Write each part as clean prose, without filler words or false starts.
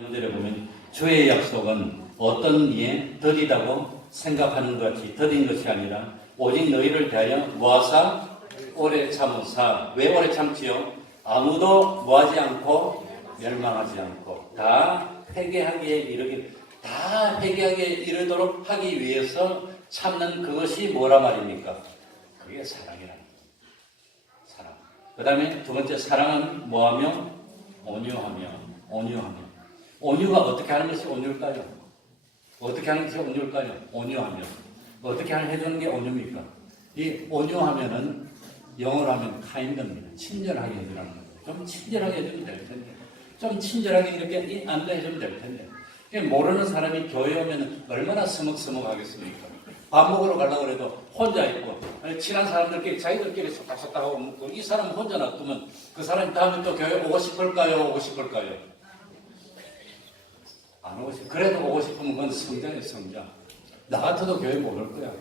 문제를 보면 주의 약속은 어떤 이에 더디다고 생각하는 것이 더딘 것이 아니라 오직 너희를 대하여 모아사 오래 참으사. 왜 오래 참지요? 아무도 모하지 않고 멸망하지 않고 다 회개하기에 이르도록 하기 위해서 참는 그것이 뭐라 말입니까? 그게 사랑이라는 거예요. 사랑. 그 다음에 두 번째, 사랑은 뭐하며? 온유하며. 온유가 어떻게 하는 것이 온유일까요? 어떻게 하는 것이 온유일까요? 온유하며. 어떻게 해주는 게 온유입니까? 이 온유하면은 영어로 하면 kind입니다. 친절하게 해주라는 거예요. 좀 친절하게 해주면 될 텐데. 좀 친절하게 이렇게 안내해주면 될 텐데. 모르는 사람이 교회 오면 얼마나 서먹서먹하겠습니까? 밥 먹으러 가려고 해도 혼자 있고, 친한 사람들끼리 자기들끼리 속닥속닥 하고 먹고, 이 사람 혼자 놔두면 그 사람이 다음에 또 교회 오고 싶을까요? 안 오고 싶어요. 그래도 오고 싶으면 그건 성장이에요, 성장. 나 같아도 교회 못 올 거야.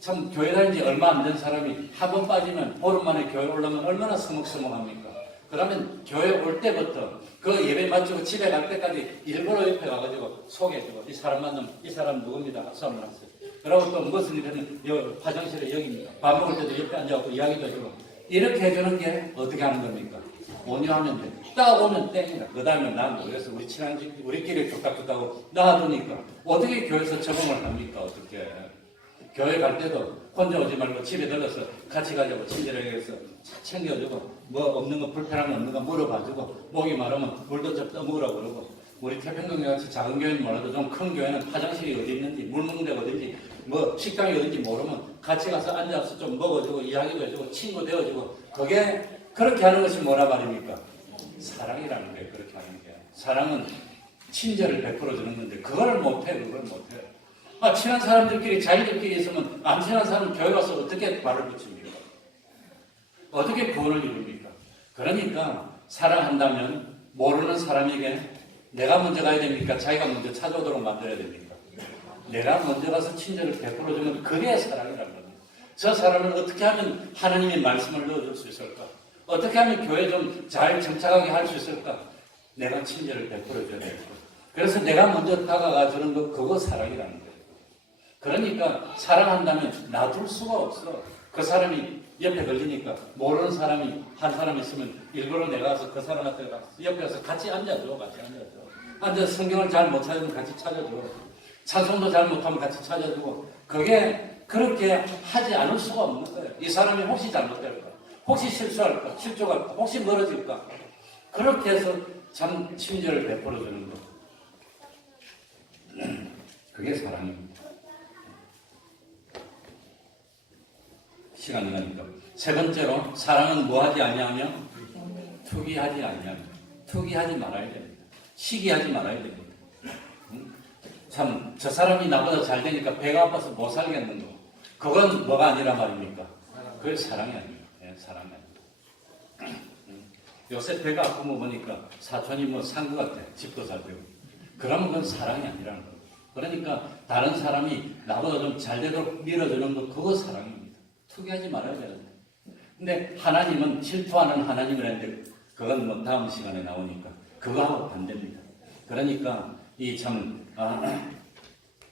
참 교회 다닌 지 얼마 안 된 사람이 한 번 빠지면 보름 만에 교회 올라면 얼마나 서먹서먹합니까? 그러면 교회 올 때부터 그 예배 마치고 집에 갈 때까지 일부러 옆에 가가지고 소개해주고, 이 사람 만나면 이 사람 누굽니다. 수업 나왔어요. 그러고 또 무슨 일은 화장실에 여기입니다. 밥 먹을 때도 옆에 앉아서 이야기도 해주고, 이렇게 해주는 게 어떻게 하는 겁니까? 온유하면 돼. 딱 오면 땡이다. 그 다음에 난 모르겠어. 우리 친한 집, 우리끼리 툭딱툭딱하고 놔두니까 어떻게 교회에서 적응을 합니까? 어떻게. 교회 갈 때도 혼자 오지 말고 집에 들러서 같이 가자고 친절하게 해서 챙겨주고, 뭐 없는 거, 불편한 거 없는 거 물어봐주고, 목이 마르면 물도 좀 떠먹으라고 그러고, 우리 태평교회 같이 작은 교회는 몰라도 좀 큰 교회는 화장실이 어디 있는지, 물 먹는 데가 어딘지, 뭐 식당이 어딘지 모르면 같이 가서 앉아서 좀 먹어주고, 이야기도 해주고, 친구 되어주고, 그게 그렇게 하는 것이 뭐라 말입니까? 사랑이라는 거예요. 그렇게 하는 게. 사랑은 친절을 베풀어 주는 건데 그걸 못해. 친한 사람들끼리 자기들끼리 있으면 안 친한 사람은 교회 와서 어떻게 말을 붙입니까? 어떻게 구원을 이룹니까? 그러니까 사랑한다면 모르는 사람에게 내가 먼저 가야 됩니까? 자기가 먼저 찾아오도록 만들어야 됩니까? 내가 먼저 가서 친절을 베풀어 주면 그게 사랑이라는 겁니다. 저 사람을 어떻게 하면 하나님의 말씀을 넣어줄 수 있을까? 어떻게 하면 교회 좀 잘 정착하게 할 수 있을까? 내가 친절을 베풀어 줘야 되고. 그래서 내가 먼저 다가가 주는 거, 그거 사랑이라는 거예요. 그러니까 사랑한다면 놔둘 수가 없어. 그 사람이 옆에 걸리니까 모르는 사람이 한 사람 있으면 일부러 내가 가서 그 사람한테 옆에 가서 같이 앉아줘. 앉아서 성경을 잘 못 찾으면 같이 찾아줘. 찬송도 잘 못하면 같이 찾아주고. 그게 그렇게 하지 않을 수가 없는 거예요. 이 사람이 혹시 잘못될까? 혹시 실수할까? 실족할까? 혹시 멀어질까? 그렇게 해서 참 친절을 베풀어 주는 것. 그게 사랑입니다. 시간이 가니까. 세 번째로, 사랑은 뭐하지 아니하며? 투기하지 아니하며. 투기하지 말아야 됩니다. 시기하지 말아야 됩니다. 참, 저 사람이 나보다 잘 되니까 배가 아파서 못 살겠는 거. 그건 뭐가 아니라 말입니까? 그게 사랑이 아닙니다. 사랑이 아닙니다. 요새 배가 아프면 보니까 사촌이 산 것 같아. 집도 잘 되고. 그러면 그건 사랑이 아니라는 거예요. 그러니까 다른 사람이 나보다 좀 잘 되도록 밀어주는 거, 그거 사랑입니다. 투기하지 말아야 되는데. 근데 하나님은 질투하는 하나님이라는데 그건 다음 시간에 나오니까 그거하고 반대입니다. 그러니까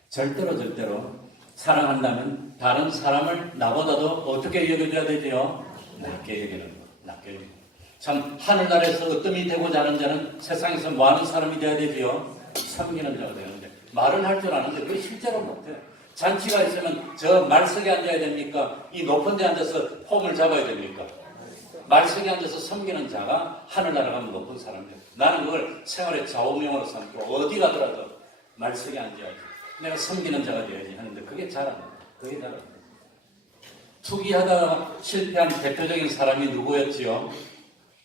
절대로 사랑한다면 다른 사람을 나보다도 어떻게 여겨줘야 되죠? 낮게 여기는 거. 낮게 여기는 거. 참 하늘나라에서 어뜸이 되고자 하는 자는 세상에서 뭐 하는 사람이 돼야 되지요? 섬기는 자가 되는데 말은 할 줄 아는데 그걸 실제로 못해. 잔치가 있으면 저 말석에 앉아야 됩니까? 이 높은 데 앉아서 폼을 잡아야 됩니까? 말석에 앉아서 섬기는 자가 하늘나라 가면 높은 사람이에요. 나는 그걸 생활의 좌우명으로 삼고 어디 가더라도 말석에 앉아야지. 내가 섬기는 자가 되어야지 하는데 그게 잘 안 돼요. 투기하다가 실패한 대표적인 사람이 누구였지요?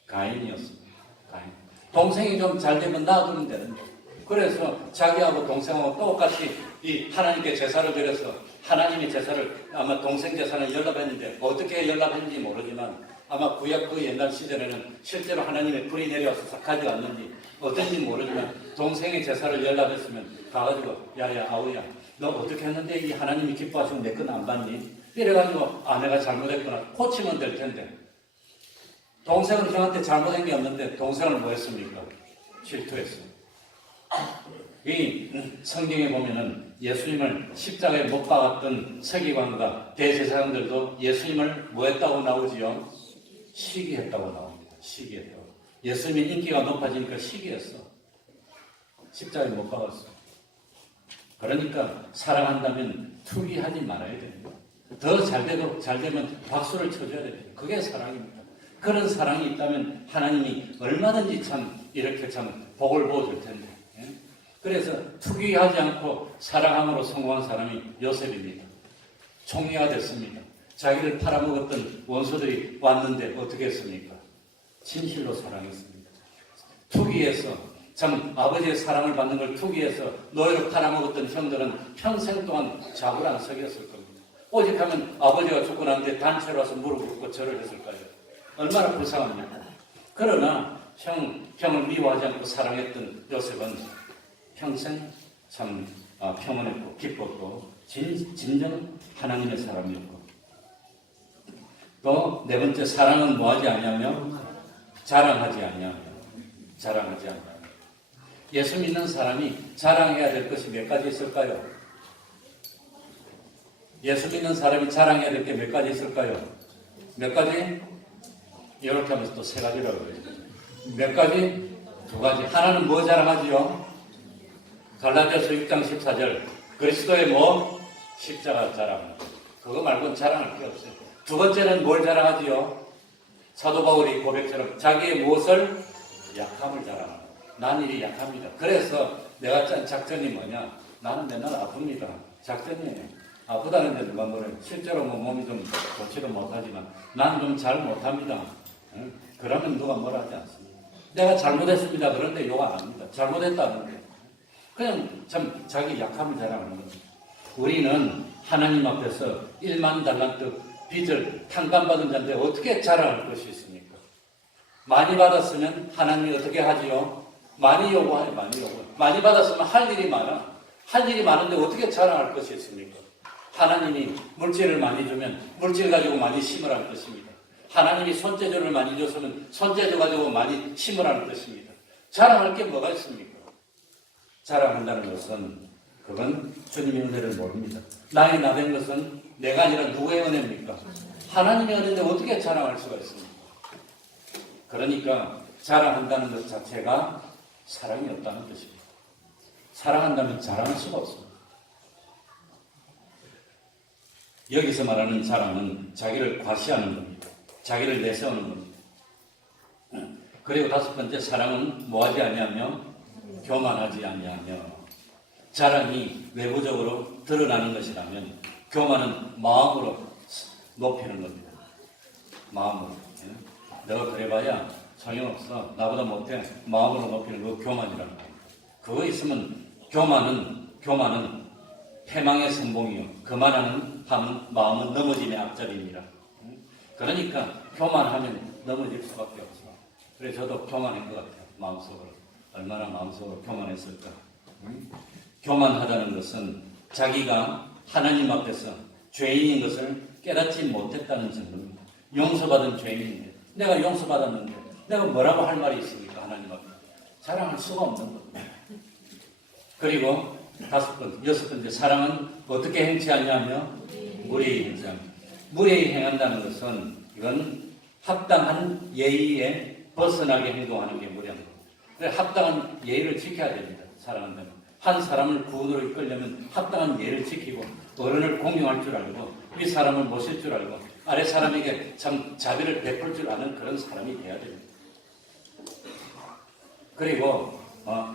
가인이었습니다. 가인. 동생이 좀 잘 되면 놔두면 되는데. 그래서 자기하고 동생하고 똑같이 이 하나님께 제사를 드려서 하나님의 제사를 아마 동생 제사는 연락했는데 어떻게 연락했는지 모르지만 아마 구약 그 옛날 시절에는 실제로 하나님의 불이 내려와서 싹 가져왔는지 어떤지 모르지만 동생의 제사를 연락했으면 가가지고 야야 아우야 너 어떻게 했는데 이 하나님이 기뻐하시면 내 건 안 받니? 이래가지고 내가 잘못했구나 고치면 될 텐데 동생은 형한테 잘못한 게 없는데 동생을 뭐 했습니까? 질투했어. 이 성경에 보면은 예수님을 십자가에 못 박았던 서기관과 대제사장들도 예수님을 뭐 했다고 나오지요? 시기했다고 나옵니다. 시기했다고. 예수님의 인기가 높아지니까 시기했어. 십자가에 못 박았어. 그러니까 사랑한다면 투기하지 말아야 됩니다. 더 잘 되면 박수를 쳐줘야 됩니다. 그게 사랑입니다. 그런 사랑이 있다면 하나님이 얼마든지 참 이렇게 참 복을 부어줄 텐데. 예? 그래서 투기하지 않고 사랑함으로 성공한 사람이 요셉입니다. 총리가 됐습니다. 자기를 팔아먹었던 원수들이 왔는데 어떻게 했습니까? 진실로 사랑했습니다. 투기해서 참 아버지의 사랑을 받는 걸 투기해서 노예로 팔아먹었던 형들은 평생 동안 잡을 안 서겼을 겁니다. 오직 하면 아버지가 죽고 난데 단체로 와서 무릎 꿇고 절을 했을까요? 얼마나 불쌍합니까? 그러나 형을 미워하지 않고 사랑했던 요셉은 평생 참 평온했고 기뻤고 진정 하나님의 사람이었고, 또 네 번째, 사랑은 뭐하지 않냐면 자랑하지 않냐면 자랑하지 않냐. 예수 믿는 사람이 자랑해야 될 것이 몇 가지 있을까요? 예수 믿는 사람이 자랑해야 될 게 몇 가지 있을까요? 몇 가지? 이렇게 하면서 또 세 가지라고 해요. 몇 가지? 두 가지. 하나는 뭐 자랑하지요? 갈라디아서 6장 14절. 그리스도의 뭐? 십자가 자랑하는 거. 그거 말고는 자랑할 게 없어요. 두 번째는 뭘 자랑하지요? 사도 바울이 고백처럼 자기의 무엇을? 약함을 자랑하는 거. 난 일이 약합니다. 그래서 내가 짠 작전이 뭐냐? 나는 맨날 아픕니다. 작전이에요. 아프다는데 누가 뭐래? 실제로 뭐 몸이 좀 좋지도 못하지만 난 좀 잘 못합니다. 응? 그러면 누가 뭐라 하지 않습니다. 내가 잘못했습니다. 그런데 욕 안 합니다. 잘못했다는데. 그냥 참 자기 약함을 자랑하는 거죠. 우리는 하나님 앞에서 1만 달란트 빚을 탕감받은 자인데 어떻게 자랑할 것이 있습니까? 많이 받았으면 하나님이 어떻게 하지요? 많이 요구해요. 많이 요구해요. 많이 받았으면 할 일이 많아. 할 일이 많은데 어떻게 자랑할 것이 있습니까? 하나님이 물질을 많이 주면 물질 가지고 많이 심을 할 것입니다. 하나님이 손재주를 많이 줬으면 손재주 가지고 많이 심을 할 것입니다. 자랑할 게 뭐가 있습니까? 자랑한다는 것은 그건 주님의 은혜를 모릅니다. 나의 나된 것은 내가 아니라 누구의 은혜입니까? 하나님의 은혜인데 어떻게 자랑할 수가 있습니까? 그러니까 자랑한다는 것 자체가 사랑이 없다는 뜻입니다. 사랑한다면 자랑할 수가 없습니다. 여기서 말하는 자랑은 자기를 과시하는 겁니다. 자기를 내세우는 겁니다. 그리고 다섯 번째, 사랑은 뭐하지 아니하며 교만하지 아니하며. 자랑이 외부적으로 드러나는 것이라면 교만은 마음으로 높이는 겁니다. 마음으로. 너가 그래봐야 소용없어. 나보다 못해. 마음으로 높이는 거 교만이라는 거예요. 그거 있으면 교만은 패망의 선봉이요. 그만하는 마음은 넘어짐의 앞자리입니다. 그러니까 교만하면 넘어질 수밖에 없어. 그래서 저도 교만한 것 같아요. 마음속으로. 얼마나 마음속으로 교만했을까. 교만하다는 것은 자기가 하나님 앞에서 죄인인 것을 깨닫지 못했다는 정도입니다. 용서받은 죄인인데, 내가 용서받았는데 내가 뭐라고 할 말이 있습니까? 하나님 앞에 자랑할 수가 없는 겁니다. 그리고 여섯 번째, 사랑은 어떻게 행치 않냐며 무례히 행치합니다. 무례히 행한다는 것은 이건 합당한 예의에 벗어나게 행동하는 게 무례한 겁니다. 그래서 합당한 예의를 지켜야 됩니다. 사랑한다면 한 사람을 구원으로 이끌려면 합당한 예를 지키고 어른을 공경할 줄 알고 위 사람을 모실 줄 알고 아래 사람에게 참 자비를 베풀 줄 아는 그런 사람이 돼야 됩니다. 그리고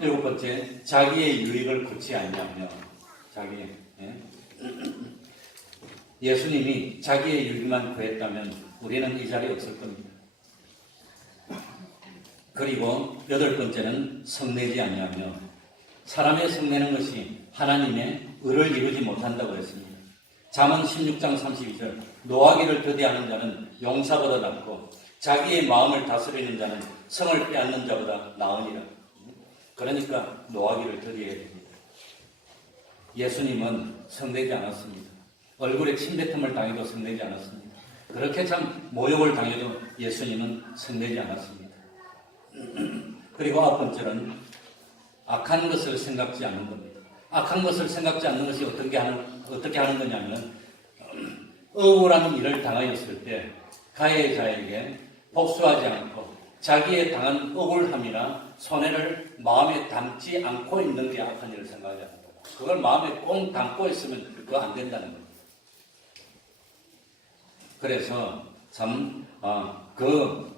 일곱 번째, 자기의 유익을 굳이 아니하며. 예수님이 자기의 유익만 구했다면 우리는 이 자리에 없을 겁니다. 그리고 여덟 번째는 성내지 아니하며. 사람의 성내는 것이 하나님의 의를 이루지 못한다고 했습니다. 잠언 16장 32절, 노하기를 더디하는 자는 용사보다 낫고 자기의 마음을 다스리는 자는 성을 빼앗는 자보다 나으니라. 그러니까 노하기를 더디해야 됩니다. 예수님은 성내지 않았습니다. 얼굴에 침뱉음을 당해도 성내지 않았습니다. 그렇게 참 모욕을 당해도 예수님은 성내지 않았습니다. 그리고 아홉 번째는 악한 것을 생각지 않는 겁니다. 악한 것을 생각지 않는 것이 어떻게 하는 거냐면 억울한 일을 당하였을 때 가해자에게 복수하지 않고 자기의 당한 억울함이나 손해를 마음에 담지 않고 있는 게 악한 일을 생각하지 않는다. 그걸 마음에 꽁 담고 있으면 그거 안 된다는 겁니다. 그래서 참 그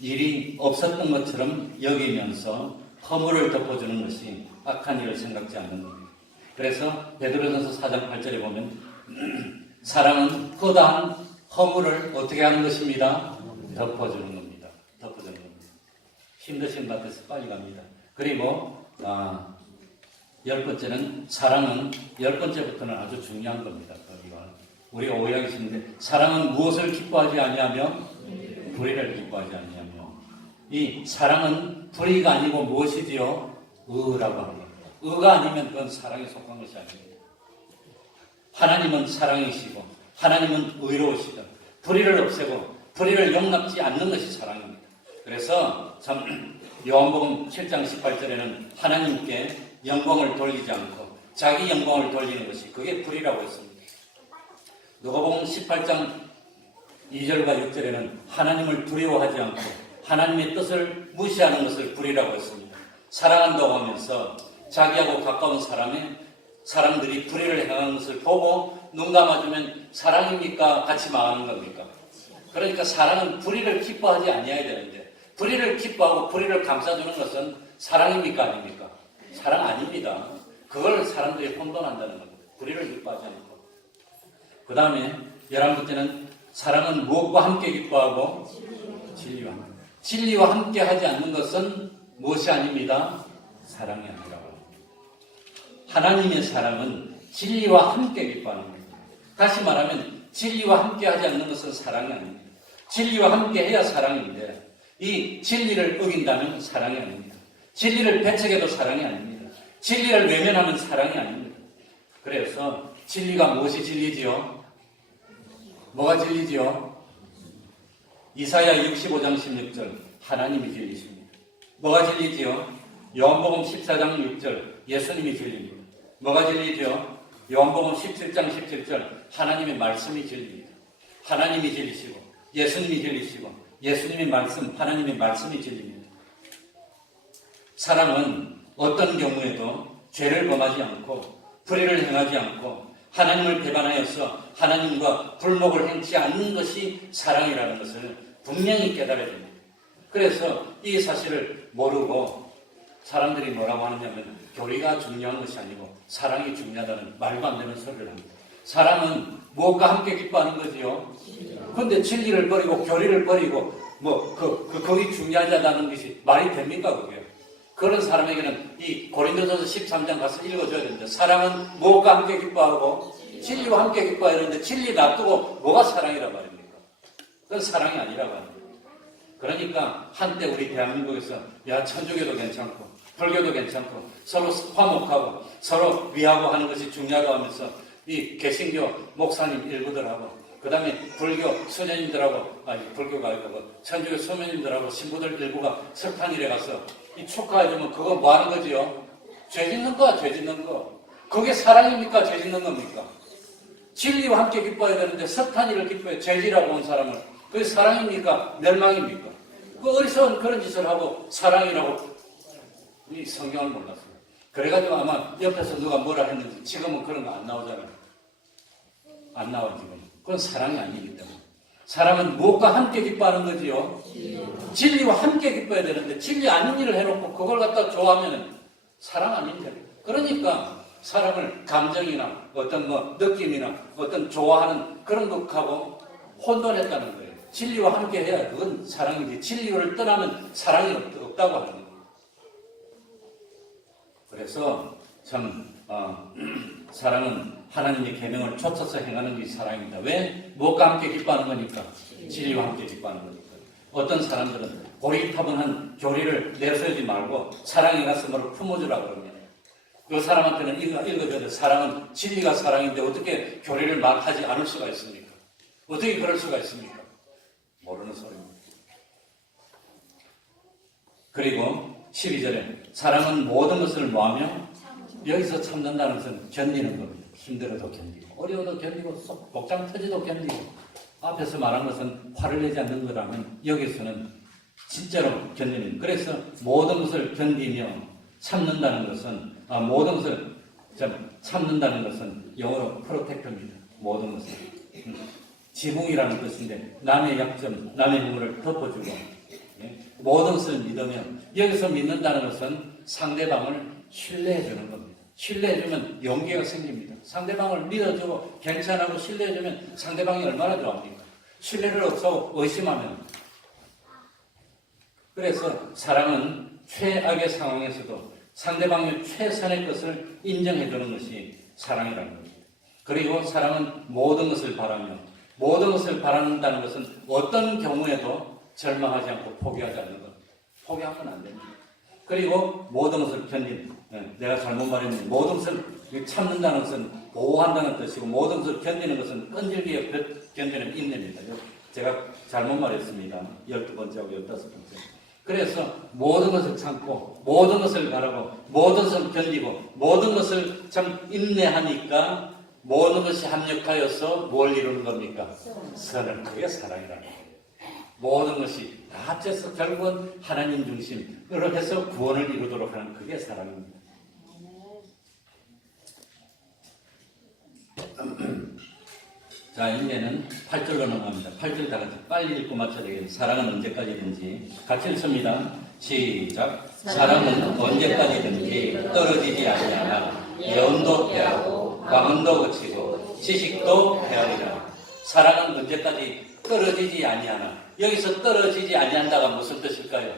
일이 없었던 것처럼 여기면서 허물을 덮어주는 것이 악한 일을 생각지 않는 겁니다. 그래서 베드로전서 4장 8절에 보면 사랑은 허다한 허물을 어떻게 하는 것입니다? 덮어주는 겁니다. 덮어주는 겁니다. 힘드신 밭에서 빨리 갑니다. 그리고 열 번째는 사랑은 열 번째부터는 아주 중요한 겁니다. 우리가 오해하기 쉬운데 사랑은 무엇을 기뻐하지 아니하며 불의를 기뻐하지 아니하며 이 사랑은 불의가 아니고 무엇이지요? 의라고 합니다. 의가 아니면 그건 사랑에 속한 것이 아닙니다. 하나님은 사랑이시고 하나님은 의로우시다. 불의를 없애고 불의를 용납지 않는 것이 사랑입니다. 그래서 참 요한복음 7장 18절에는 하나님께 영광을 돌리지 않고 자기 영광을 돌리는 것이 그게 불의라고 했습니다. 누가복음 18장 2절과 6절에는 하나님을 두려워하지 않고 하나님의 뜻을 무시하는 것을 불의라고 했습니다. 사랑한다고 하면서 자기하고 가까운 사람들이 불의를 행하는 것을 보고 눈 감아주면 사랑입니까? 같이 망하는 겁니까? 그러니까 사랑은 불의를 기뻐하지 아니해야 되는데 불의를 기뻐하고 불의를 감싸주는 것은 사랑입니까? 아닙니까? 사랑 아닙니다. 그걸 사람들이 혼돈한다는 겁니다. 불의를 기뻐하지 않고. 그 다음에 11번째는 사랑은 무엇과 함께 기뻐하고 진리와 함께. 진리와 함께 하지 않는 것은 무엇이 아닙니다. 사랑이 아니라고. 하나님의 사랑은 진리와 함께 기뻐하는 겁니다. 다시 말하면 진리와 함께 하지 않는 것은 사랑이 아닙니다. 진리와 함께 해야 사랑인데 이 진리를 어긴다면 사랑이 아닙니다. 진리를 배척해도 사랑이 아닙니다. 진리를 외면하면 사랑이 아닙니다. 그래서 진리가 무엇이 진리지요? 뭐가 진리지요? 이사야 65장 16절 하나님이 진리십니다. 뭐가 진리지요? 요한복음 14장 6절 예수님이 진리입니다. 뭐가 진리지요? 요한복음 17장 17절 하나님의 말씀이 진리입니다. 하나님이 진리시고 예수님이 진리시고 예수님의 말씀, 하나님의 말씀이 진리입니다. 사랑은 어떤 경우에도 죄를 범하지 않고 불의를 행하지 않고 하나님을 배반하여서 하나님과 불목을 행치 않는 것이 사랑이라는 것을 분명히 깨달아야 됩니다. 그래서 이 사실을 모르고 사람들이 뭐라고 하느냐면 교리가 중요한 것이 아니고 사랑이 중요하다는 말도 안 되는 소리를 합니다. 사랑은 무엇과 함께 기뻐하는 거지요? 그런데 진리를 버리고 교리를 버리고 거기 중요하지 않다는 것이 말이 됩니까 그게? 그런 사람에게는 이 고린도전서 13장 가서 읽어줘야 됩니다. 사랑은 무엇과 함께 기뻐하고 진리와 함께 기뻐해야 되는데 진리 놔두고 뭐가 사랑이란 말입니까? 그건 사랑이 아니라고 합니다. 그러니까 한때 우리 대한민국에서 천주교도 괜찮고 불교도 괜찮고 서로 화목하고 서로 위하고 하는 것이 중요하다고 하면서 이 개신교 목사님 일부들하고 그 다음에 불교 수녀님들하고 불교가 아니고 천주교 수녀님들하고 신부들 일부가 설탕일에 가서 이 축하해주면 그거 뭐 하는 거지요? 죄 짓는 거야, 죄 짓는 거. 그게 사랑입니까? 죄 짓는 겁니까? 진리와 함께 기뻐해야 되는데 석탄일을 기뻐해 죄지라고 온 사람을 그게 사랑입니까? 멸망입니까? 그 어리석은 그런 짓을 하고 사랑이라고 이 성경을 몰랐어요. 그래가지고 아마 옆에서 누가 뭐라 했는지 지금은 그런 거 안 나오잖아요. 안 나와 지금. 그건 사랑이 아니기 때문에. 사랑은 무엇과 함께 기뻐하는 거지요? 진리와 함께 기뻐해야 되는데 진리 아닌 일을 해놓고 그걸 갖다 좋아하면 사랑 아닌데. 그러니까 사랑을 감정이나 어떤 느낌이나 어떤 좋아하는 그런 것하고 혼돈했다는 거예요. 진리와 함께 해야 그건 사랑이지. 진리를 떠나면 사랑이 없다고 하는 거예요. 그래서 참 사랑은 하나님의 계명을 쫓아서 행하는 게 사랑입니다. 왜? 무엇과 함께 기뻐하는 거니까? 진리와 함께 기뻐하는 거니까. 어떤 사람들은 고리타분한 교리를 내세우지 말고 사랑의 가슴으로 품어주라고 그러면 그 사람한테는 읽어줘야 돼. 사랑은 진리가 사랑인데 어떻게 교리를 말하지 않을 수가 있습니까? 어떻게 그럴 수가 있습니까? 모르는 소리입니다. 그리고 12절에 사랑은 모든 것을 모하며 여기서 참는다는 것은 견디는 겁니다. 힘들어도 견디고 어려워도 견디고 속 복장 터지도 견디고 앞에서 말한 것은 화를 내지 않는 거라면 여기서는 진짜로 견디는. 그래서 모든 것을 견디며 참는다는 것은 모든 것을 참는다는 것은 영어로 프로텍터입니다. 모든 것을 지붕이라는 뜻인데 남의 약점, 남의 힘을 덮어주고 모든 것을 믿으며 여기서 믿는다는 것은 상대방을 신뢰해주는 겁니다. 신뢰해주면 용기가 생깁니다. 상대방을 믿어주고 괜찮아고 신뢰해주면 상대방이 얼마나 좋아합니까? 신뢰를 없어 의심하면. 그래서 사랑은 최악의 상황에서도 상대방의 최선의 것을 인정해주는 것이 사랑이라는 겁니다. 그리고 사랑은 모든 것을 바라며 모든 것을 바란다는 것은 어떤 경우에도 절망하지 않고 포기하지 않는 것. 포기하면 안 됩니다. 그리고 모든 것을 견디는. 내가 잘못 말했는데 모든 것을 참는다는 것은 보호한다는 뜻이고 모든 것을 견디는 것은 끈질기게 견디는 인내입니다. 제가 잘못 말했습니다. 12번째하고 15번째. 그래서 모든 것을 참고 모든 것을 바라고 모든 것을 견디고 모든 것을 참 인내하니까 모든 것이 합력하여서 뭘 이루는 겁니까? 선을. 그게 사랑이라는 거예요. 모든 것이 다 합쳐서 결국은 하나님 중심으로 해서 구원을 이루도록 하는 그게 사랑입니다. 자, 이제는 8절로 넘어갑니다. 8절 다 같이 빨리 읽고 맞춰야 되겠습니다. 사랑은 언제까지든지. 같이 읽습니다. 시작. 사랑은 언제까지든지 떨어지지 아니하나 예언도 패하고 광언도 거치고 지식도 패하리라. 사랑은 언제까지 떨어지지 아니하나. 여기서 떨어지지 아니한다가 무슨 뜻일까요?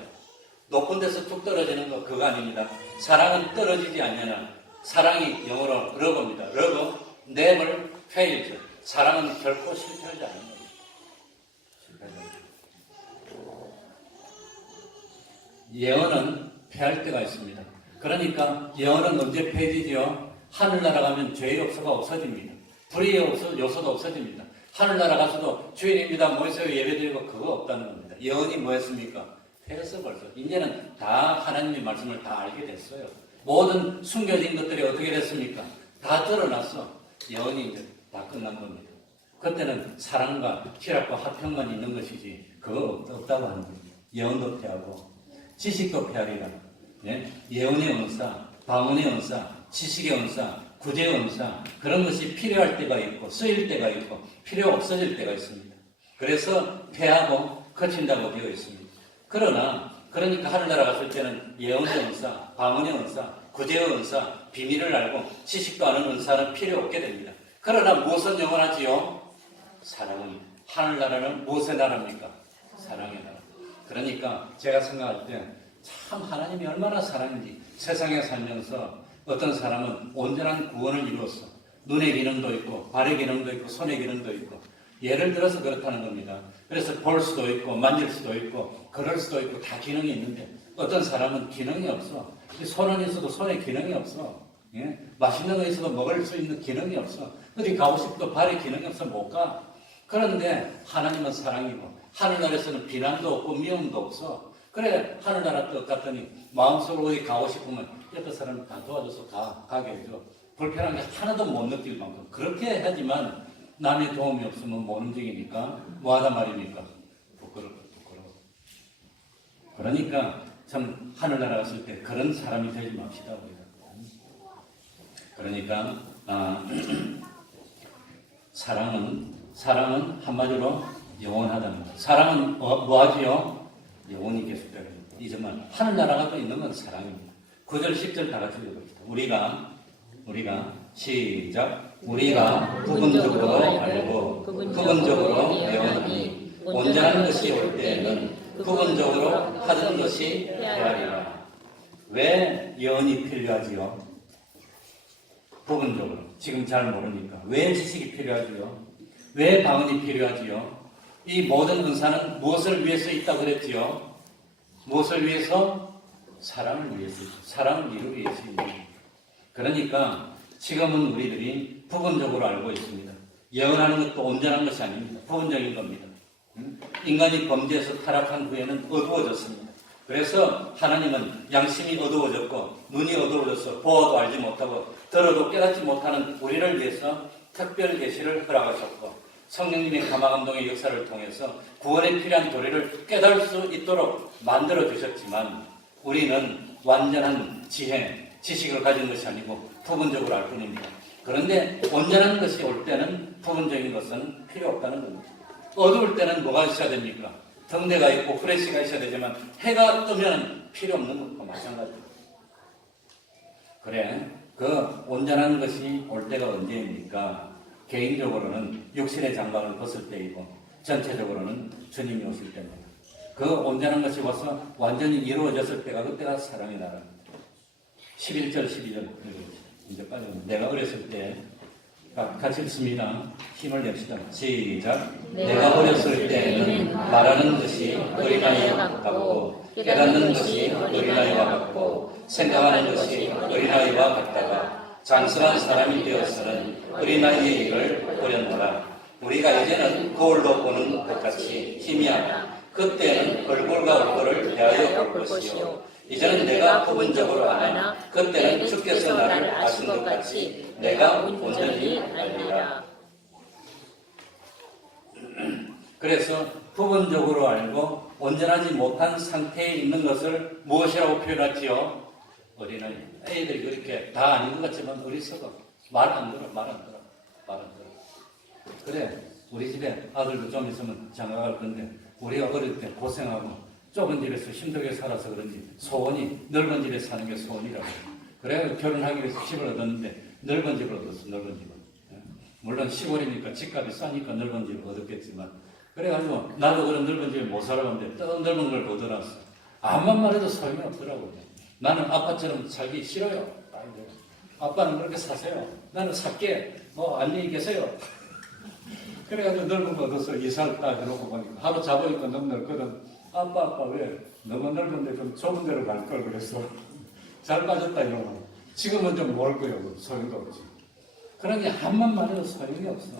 높은 데서 툭 떨어지는 거 그거 아닙니다. 사랑은 떨어지지 아니하나. 사랑이 영어로 러브입니다. 러브, never fails. 사랑은 결코 실패하지 않는 겁니다. 실패하지 않습니다. 예언은 패할 때가 있습니다. 그러니까 예언은 언제 패지죠? 하늘나라 가면 죄의 요소가 없어집니다. 불의의 요소도 없어집니다. 하늘나라 가서도 주인입니다. 모이세요 예배드리고 그거 없다는 겁니다. 예언이 뭐였습니까? 패했어 벌써. 이제는 다 하나님의 말씀을 다 알게 됐어요. 모든 숨겨진 것들이 어떻게 됐습니까? 다 드러났어. 예언이 이제 다 끝난 겁니다. 그때는 사랑과 희락과 화평만 있는 것이지 그거 없다고 하는 겁니다. 예언도 패하고 지식도 패하리라. 예언의 은사, 방언의 은사, 지식의 은사, 구제의 은사 그런 것이 필요할 때가 있고 쓰일 때가 있고 필요 없어질 때가 있습니다. 그래서 패하고 거친다고 되어 있습니다. 그러니까 하늘나라 갔을 때는 예언의 은사, 방언의 은사, 구제의 은사, 비밀을 알고 지식도 아는 은사는 필요 없게 됩니다. 그러나 무엇은 영원하지요? 사랑은. 하늘나라는 무엇의 나라입니까? 사랑의 나라. 그러니까 제가 생각할 때 참 하나님이 얼마나 사랑인지 세상에 살면서 어떤 사람은 온전한 구원을 이루었어. 눈의 기능도 있고 발의 기능도 있고 손의 기능도 있고 예를 들어서 그렇다는 겁니다. 그래서 볼 수도 있고 만질 수도 있고 걸을 수도 있고 다 기능이 있는데 어떤 사람은 기능이 없어. 손은 있어도 손에 기능이 없어. 맛있는 거 있어도 먹을 수 있는 기능이 없어. 어디 가고 싶어도 발에 기능이 없어 못 가. 그런데 하나님은 사랑이고 하늘나라에서는 비난도 없고 미움도 없어. 그래 하늘나라 뜻 같더니 마음속으로 어디 가고 싶으면 옆에 사람 다 도와줘서 가게 해줘. 불편한 게 하나도 못 느낄 만큼 그렇게 하지만 남의 도움이 없으면 못 움직이니까 뭐하다 말입니까? 부끄러워. 그러니까 참 하늘나라 갔을 때 그런 사람이 되지 맙시다 우리가. 그러니까 사랑은 한마디로 영원하다는 거죠. 사랑은 뭐하지요? 영원히 계속되는 겁니다. 이 점만 하늘나라가 또 있는 건 사랑입니다. 9절 10절 다 같이 읽어봅시다. 우리가 시작. 우리가 부분적으로 알고 부분적으로 배우니 온전한 것이 올 때에는 부분적으로 하던 것이 되리라. 왜 예언이 필요하지요? 부분적으로. 지금 잘 모르니까. 왜 지식이 필요하지요? 왜 방언이 필요하지요? 이 모든 은사는 무엇을 위해서 있다고 그랬지요? 무엇을 위해서? 사랑을 위해서. 사랑을 이루기 위해서 있는 겁니다. 그러니까 지금은 우리들이 부분적으로 알고 있습니다. 예언하는 것도 온전한 것이 아닙니다. 부분적인 겁니다. 인간이 범죄에서 타락한 후에는 어두워졌습니다. 그래서 하나님은 양심이 어두워졌고 눈이 어두워져서 보아도 알지 못하고 들어도 깨닫지 못하는 우리를 위해서 특별 계시를 허락하셨고 성령님의 감화감동의 역사를 통해서 구원에 필요한 도리를 깨달을 수 있도록 만들어 주셨지만 우리는 완전한 지혜, 지식을 가진 것이 아니고 부분적으로 알 뿐입니다. 그런데 온전한 것이 올 때는 부분적인 것은 필요 없다는 겁니다. 어두울 때는 뭐가 있어야 됩니까? 등대가 있고 후레쉬가 있어야 되지만 해가 뜨면 필요 없는 것과 마찬가지입니다. 그래, 그 온전한 것이 올 때가 언제입니까? 개인적으로는 육신의 장막을 벗을 때이고 전체적으로는 주님이 오실 때입니다. 그 온전한 것이 와서 완전히 이루어졌을 때가 그때가 사랑의 나라입니다. 11절 12절 이제 빨리 내가 어렸을 때 같이 읽습니다. 힘을 냅시다. 시작. 내가 어렸을 때에는 말하는 것이 어린아이와 같고 깨닫는 것이 어린아이와 같고 생각하는 것이 어린아이와 같다가 장성한 사람이 되어서는 어린아이의 일을 버렸노라. 우리가 이제는 거울로 보는 것 같이 희미하다. 그때는 얼굴과 얼굴을 대하여 볼 것이요. 이제는 내가 부분적으로 아나 그때는 주께서 나를 아신 것 같이 내가 온전히 알리라. 그래서 부분적으로 알고 온전하지 못한 상태에 있는 것을 무엇이라고 표현하지요? 어린아이. 애들이 그렇게 다 아닌 것 같지만 어리석어. 말 안 들어. 그래, 우리 집에 아들도 좀 있으면 장가갈 건데 우리가 어릴 때 고생하고 좁은 집에서 힘들게 살아서 그런지 소원이 넓은 집에 사는 게 소원이라고. 그래 결혼하기 위해서 집을 얻었는데 넓은 집을 얻었어. 넓은 집을. 물론 시골이니까 집값이 싸니까 넓은 집을 얻었겠지만 그래가지고 나도 그런 넓은 집에 못 살아봤는데 또 넓은 걸 얻어놨어. 암만 말해도 소용이 없더라고요. 나는 아빠처럼 살기 싫어요. 아빠는 그렇게 사세요. 나는 살게. 안녕히 계세요. 그래가지고 넓은 거 얻어서 이사를 딱 해놓고 보니까 하루 자보니까 너무 넓거든. 아빠 왜 너무 넓은데 좀 좁은 데로 갈 걸 그랬어. 잘 빠졌다 이러고. 지금은 좀 모를 거예요. 소용도 없지. 그러니 한만 말해도 소용이 없어.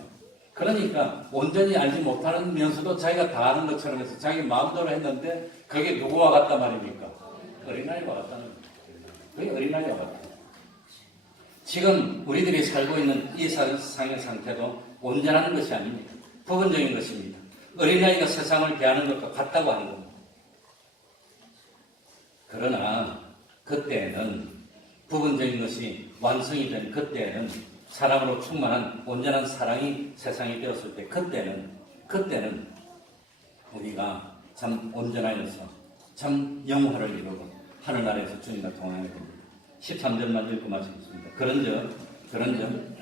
그러니까 온전히 알지 못하면서도 자기가 다 아는 것처럼 해서 자기 마음대로 했는데 그게 누구와 같단 말입니까? 어린아이와 같다는 거예요. 그게 어린아이와 같다. 지금 우리들이 살고 있는 이 세상의 상태도 온전한 것이 아닙니다. 부분적인 것입니다. 어린아이가 세상을 대하는 것과 같다고 하는 겁니다. 그러나 그때는 부분적인 것이 완성이 된 그때는 사랑으로 충만한 온전한 사랑이 세상이 되었을 때 그때는 우리가 참 온전하여서 참 영화를 이루고 하늘나라에서 주님과 동행하게 됩니다. 13절만 읽고 마치겠습니다. 그런즉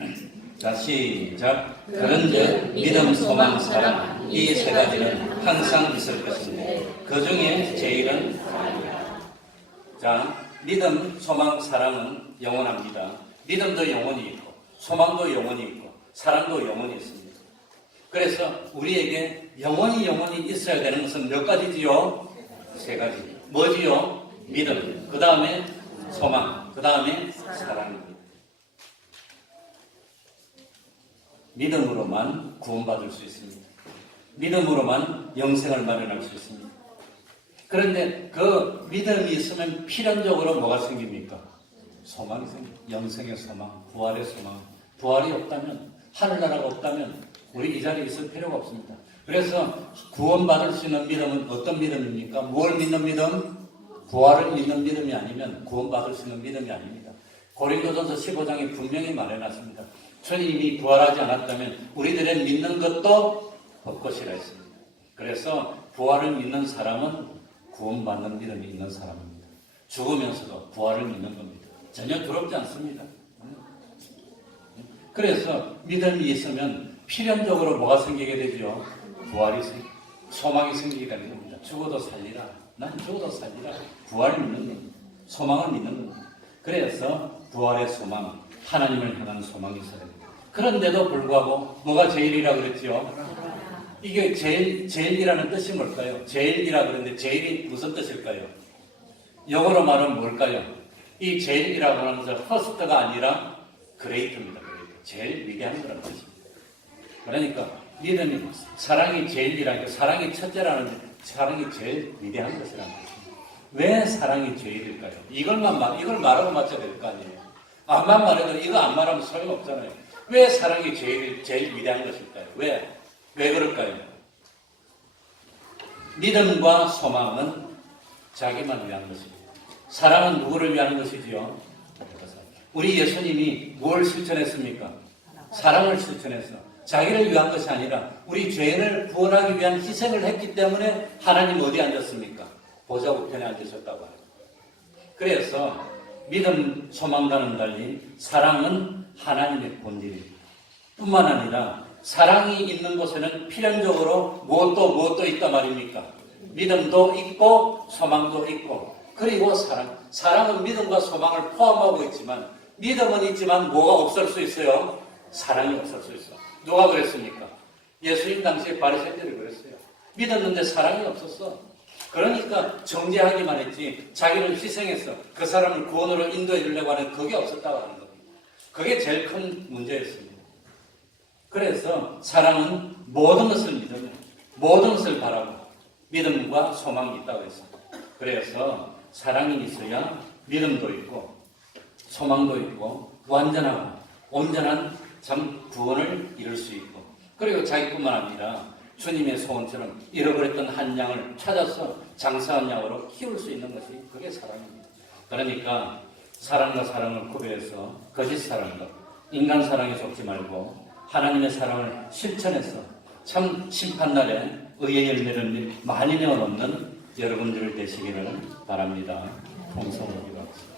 자 시작. 그런즉 믿음, 소망, 사랑 이 세 가지는 항상 있을 것인데 그 중에 제일은 사랑이다. 자, 믿음, 소망, 사랑은 영원합니다. 믿음도 영원히 있고 소망도 영원히 있고 사랑도 영원히 있습니다. 그래서 우리에게 영원히 있어야 되는 것은 몇 가지지요? 세 가지. 뭐지요? 믿음, 그 다음에 소망, 그 다음에 사랑입니다. 믿음으로만 구원받을 수 있습니다. 믿음으로만 영생을 마련할 수 있습니다. 그런데 그 믿음이 있으면 필연적으로 뭐가 생깁니까? 소망이 생깁니다. 영생의 소망, 부활의 소망. 부활이 없다면, 하늘나라가 없다면 우리 이 자리에 있을 필요가 없습니다. 그래서 구원받을 수 있는 믿음은 어떤 믿음입니까? 뭘 믿는 믿음? 부활을 믿는 믿음이 아니면 구원받을 수 있는 믿음이 아닙니다. 고린도전서 15장에 분명히 말해놨습니다. 주님이 부활하지 않았다면 우리들의 믿는 것도 헛것이라 했습니다. 그래서 부활을 믿는 사람은 구원받는 믿음이 있는 사람입니다. 죽으면서도 부활을 믿는 겁니다. 전혀 두렵지 않습니다. 그래서 믿음이 있으면 필연적으로 뭐가 생기게 되죠? 부활이 소망이 생기게 되는 겁니다. 죽어도 살리라. 난 죽어도 살리라. 부활을 믿는 겁니다. 소망을 믿는 겁니다. 그래서 부활의 소망, 하나님을 향한 소망이 있어야 됩니다. 그런데도 불구하고 뭐가 제일이라 그랬죠? 이게 제일이라는 뜻이 뭘까요? 제일이라 그러는데 제일이 무슨 뜻일까요? 영어로 말하면 뭘까요? 이 제일이라고 하는 것은 first가 아니라 great입니다. 제일 위대한 거라는 뜻입니다. 그러니까 믿음이 사랑이 제일이라는 게 사랑이 첫째라는 게 사랑이 제일 위대한 것이라는 뜻입니다. 왜 사랑이 제일일까요? 이걸 말하고 맞춰야 될 거 아니에요. 암만 말해도 이거 안 말하면 소용없잖아요. 왜 사랑이 제일 위대한 것일까요? 왜 그럴까요? 믿음과 소망은 자기만 위한 것입니다. 사랑은 누구를 위한 것이지요? 우리 예수님이 뭘 실천했습니까? 사랑을 실천해서 자기를 위한 것이 아니라 우리 죄인을 구원하기 위한 희생을 했기 때문에 하나님 어디 앉았습니까? 보좌 우편에 앉으셨다고 합니다. 그래서 믿음, 소망과는 달리 사랑은 하나님의 본질입니다. 뿐만 아니라 사랑이 있는 곳에는 필연적으로 무엇도 있단 말입니까? 믿음도 있고 소망도 있고, 그리고 사랑은 믿음과 소망을 포함하고 있지만, 믿음은 있지만 뭐가 없을 수 있어요? 사랑이 없을 수 있어. 누가 그랬습니까? 예수님 당시에 바리새인들이 그랬어요. 믿었는데 사랑이 없었어. 그러니까 정죄하기만 했지 자기를 희생해서 그 사람을 구원으로 인도해 주려고 하는 그게 없었다고 하는 겁니다. 그게 제일 큰 문제였습니다. 그래서 사랑은 모든 것을 믿으며 모든 것을 바라고 믿음과 소망이 있다고 했습니다. 그래서 사랑이 있어야 믿음도 있고 소망도 있고 완전하고 온전한 참 구원을 이룰 수 있고, 그리고 자기뿐만 아니라 주님의 소원처럼 잃어버렸던 한 양을 찾아서 장사한 양으로 키울 수 있는 것이 그게 사랑입니다. 그러니까 사랑과 사랑을 구별해서 거짓 사랑과 인간 사랑에 속지 말고 하나님의 사랑을 실천해서 참 심판날에 의의 열매를 많이 내어놓는 여러분들 되시기를 바랍니다. 동성으로 기도합시다.